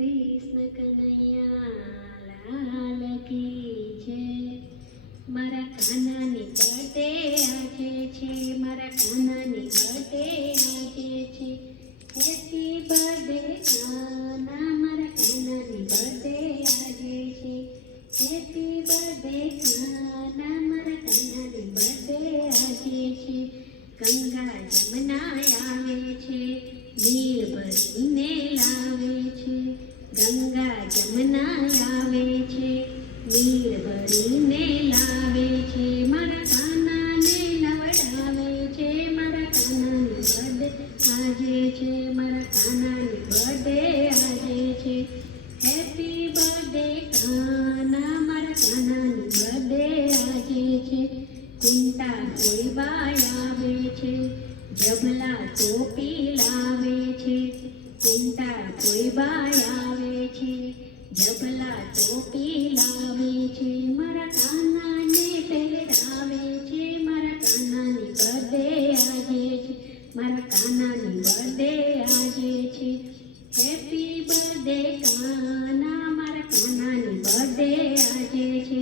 કૃષ્ણ કનૈયા લાલ કી જય. મારા કાનાની બર્થડે આજે છે, મારા કાનાની બર્થડે આજે છે. હેપી બર્થડે કાના, મારા કાનાની બર્થડે આજે છે. હેપી બર્થડે કાના, મારા કાનાની બર્થડે આજે છે. ગંગા જમના આવે છે, નીર ભરીને લાવે છે. ગંગા જમના આવે છે, નીર ભરીને લાવે છે. મારા કાનાને નવડાવે છે, મારા કાનાની બર્થડે આજે છે, મારા કાનાની બર્થડે આજે છે. હેપી બર્થડે કાના, મારા કાનાની બર્થડે આજે છે. કુંટા કોઈબા આવે છે, જબલા ટોપી લાવે છે. કુંટા કોઈબા આવે છે, જબલા ટોપી લાવે છે. મારા કાનાને પહેરાવે છે, મારા કાનાની બર્થડે આજે છે, મારા કાનાની બર્થડે આજે છે. હેપી બર્થડે કાના, મારા કાનાની બર્થડે આજે છે.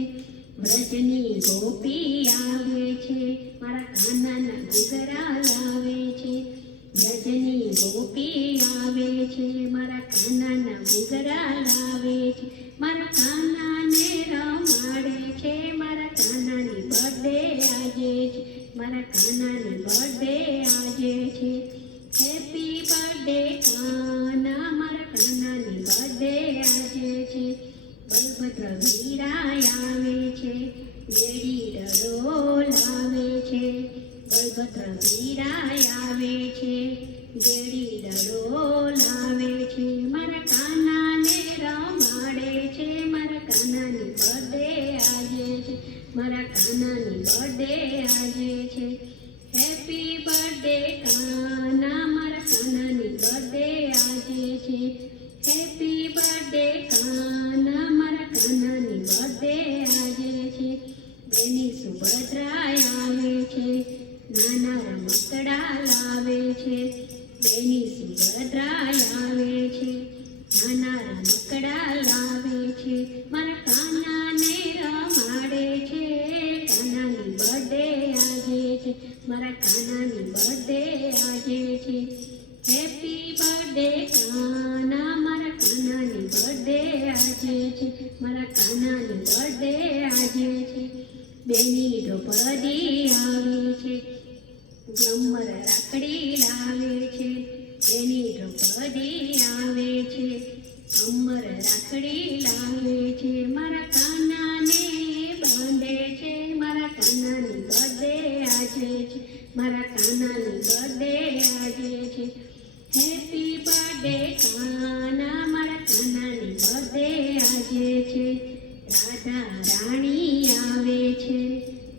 વ્રજની ગોપી આવે છે, મારા કાનાના ઘૂઘરા લાવે છે. વ્રજની ગોપી આવે છે, મારા કાનાના ઘૂઘરા લાવે છે. મારા કાનાને રમાડે છે, મારા કાનાની બર્થડે આજે છે, મારા કાનાની બર્થડે આજે છે. હેપી બર્થડે કાના, મારા કાનાની બર્થડે આજે છે. બલભદ્ર વીરાય આવે છે, બેડી ડળો લાવે છે. બલભદ્ર વીરાય આવે છે, બેડી ડળો લાવે છે. મારા કાનાને રમાડે છે, મારા કાનાની બર્થડે આજે છે, મારા કાનાની બર્થડે આજે છે. હેપી બર્થડે કાના, મારા કાનાની બર્થડે આજે છે. હેપી બર્થડે કાના, મારા કાનાની બર્થડે આજે છે. બેની સુભદ્રાય આવે છે, નાના રમકડા લાવે છે. બેની સુભદ્રાય આવે છે, નાના રમકડા લાવે છે. મારા કાનાને રમાડે છે, કાનાની બર્થડે આજે છે, મારા કાનાની બર્થડે આજે છે. હેપી બર્થડે કાના, મારા કાનાની બર્થડે આજે છે, મારા કાનાની બર્થડે આજે છે. બેની દ્રૌપદી આવે છે, ગ્લમ્બર રાખડી લાવે છે. બેની દ્રૌપદી આવે છે, અમર રાખડી લાવે છે. મારા કાનાને બાંધે છે, મારા કાનાની બર્થડે આજે છે, મારા કાનાની બર્થડે આજે છે. હેપી બર્થડે કાના, મારા કાનાની બર્થડે આજે છે. રાધા રાણી આવે છે,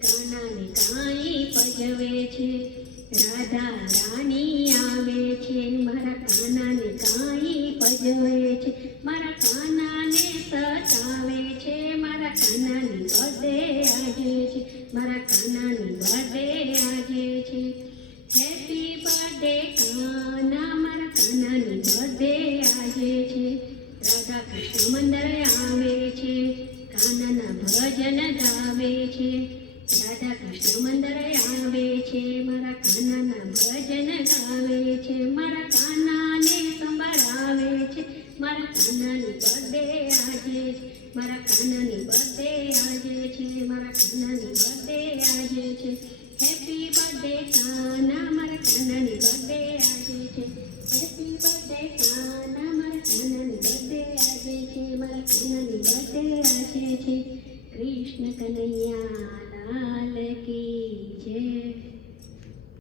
કાનાને કાંઈ પજવે છે. રાધા રાણી આવે છે, મારા કાનાને કાંઈ પજવે છે. મારા કાનાને સતાવે છે, મારા કાનાની બર્થડે આજે છે, મારા કાનાની બર્થડે આજે છે. હેપી બર્થડે કાના, મારા કાનાની બર્થડે આજે છે. રાધા કૃષ્ણ મંદિર આવે છે, કાનાના ભજન ગાવે છે. રાધા કૃષ્ણ મંદિર આવે છે, મારા કાનાના ભજન ગાવે છે. મારા કાનાને સંભાળાવે છે, મારા કાનાની બર્થડે આજે છે, મારા કાનાની બર્થડે આજે છે, મારા કાનાની બર્થડે આજે છે. હેપી બર્થડે કાના, મારા કાનાની બર્થડે આજે છે. હેપી બર્થડે કાના, મારા કાનાની બર્થડે આજે છે, મારા કાનાની બર્થડે આજે છે. કૃષ્ણ કનૈયા લાલ કી જય.